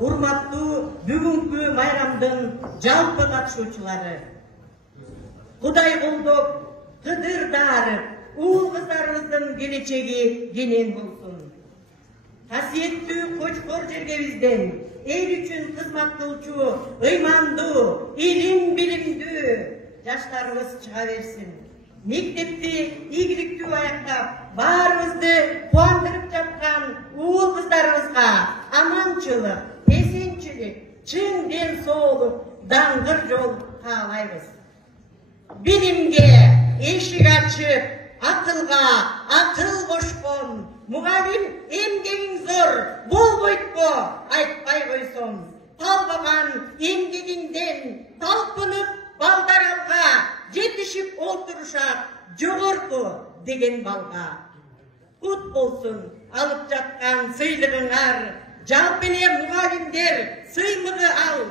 Урматтуу бүгүнкү майрамдын жалпы катышуучулары, Кудай колдоп, Кыдыр дарып, уул кыздарыбыздын келечеги кенен болсун. Касиеттүү Кочкор жергебизден эл үчүн кызмат кылчу ыймандуу, илим билимдүү жаштарыбыз чыга берсин. Мектепти ийгиликтүү аяктап, баарыбызды кубандырып жаткан уул кыздарыбызга аманчылык, эсенчилик, чың ден соолук, даңгыр жол каалайбыз. Билимге эшик ачып, акылга акыл кошкон мугалим эмгегиң зор болбойтпу айтпай койсом. Талбаган эмгегиңден талпынып балдар алга жетишип олтурушат жогорку деген балга. Кут болсун алып жаткан сыйлыгыңар, жалпы эле мугалимдер сыймыгы ал.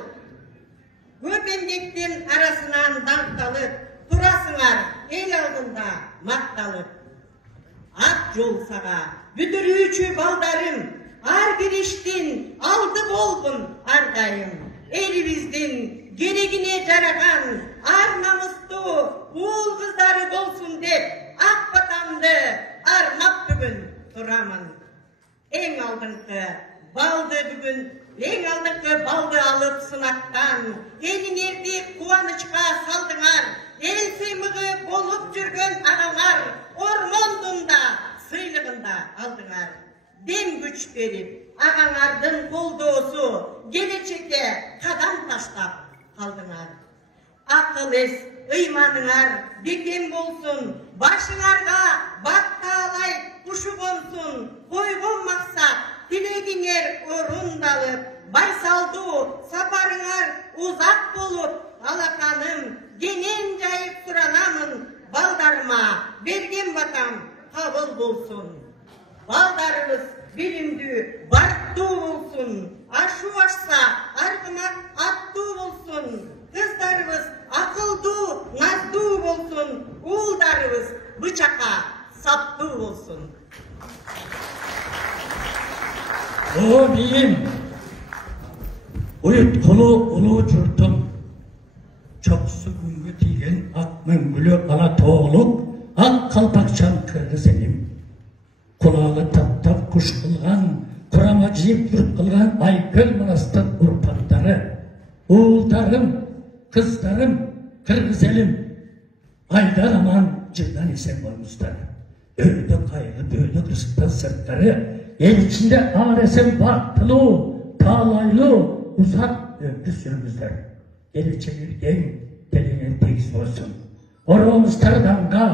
Көп эмгектин арасынан даңкталып турасыңар эл алдында макталып. Ак жол сага бүтүрүүчү балдарым, ар бир иштин алды болгун ар дайым. Элибиздин керегине жараган ар намыстуу уул кыздары болсун деп ак батамды арнап бүгүн турамын. Эң алдыңкы балды алып сынактан, элиңерди кубанычка салдыңар, эл сыймыгы болуп жүргөн агаңар, ормондун да сыйлыгында алдыңар. Дем күч берип, агаңардын колдоосу келечекке кадам таштап калдыңар. Акыл эс ыйманыңар бекем болсун, башыңарга бак таалай кушу консун, койгон максат тилегиңер орундалып, байсалдуу сапарыңар узак болуп, алаканым кенен жайып суранамын, балдарыма берген батам кабыл болсун. Балдарыбыз билимдүү, барктуу болсун, ашу ашса аргымак аттуу болсун, кыздарыбыз акылдуу, наздуу болсун, уулдарыбыз бычакка саптуу болсун. О бийим, уюткулу улуу журтум, чоксу күнгө тийген ак мөңгүлү ала тоолук, ак калпакчан кыргыз элим. Кулалы таптап куш кылган, курама жийип журт кылган айкөл мынастын урпактары. Уулдарым, кыздарым, кыргыз элим, айдан аман жылдан эсен болуңуздар. Өлдө кайгы, бөлдө кырсыктан сырткары, эл ичинде ар эсен бактылуу, таалайлуу, узак өмүр сүрүңүздөр. Келечеги кең, телеңер тегиз болсун. Ороңуздар даңга,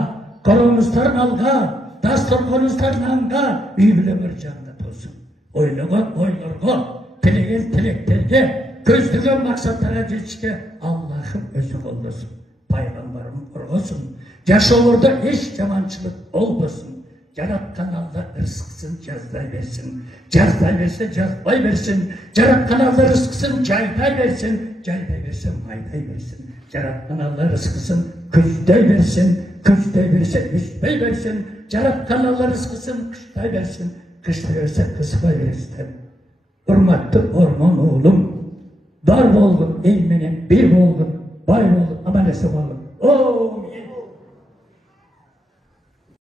короңуздар алга, дасторконуңуздар нанга, үй бүлөңөр жагында болсун. Ойлогон ойлорго, тілеген тілектерге, көздөгөн максаттарга жетишке Аллахым өзү колдосун. Пайгамбарым коргосун. Жашоолордо эч жаманчылык болбосун. Жараткан Алла рызкысын жаздай берсин. Жаздай берсе жазбай берсин. Жараткан Алла рызкысын жайдай берсин. Жайдай берсе майдай берсин. Жараткан Алла рызкысын күздөй берсин. Күздөй берсе үзбөй берсин. Жараткан Алла рызкысын кыштай берсин. Кыштай берсе кыспай берсин. Урматтуу ормон уулум, бар болгун эл менен бир болгун, бай болгун, аман эсен болгун.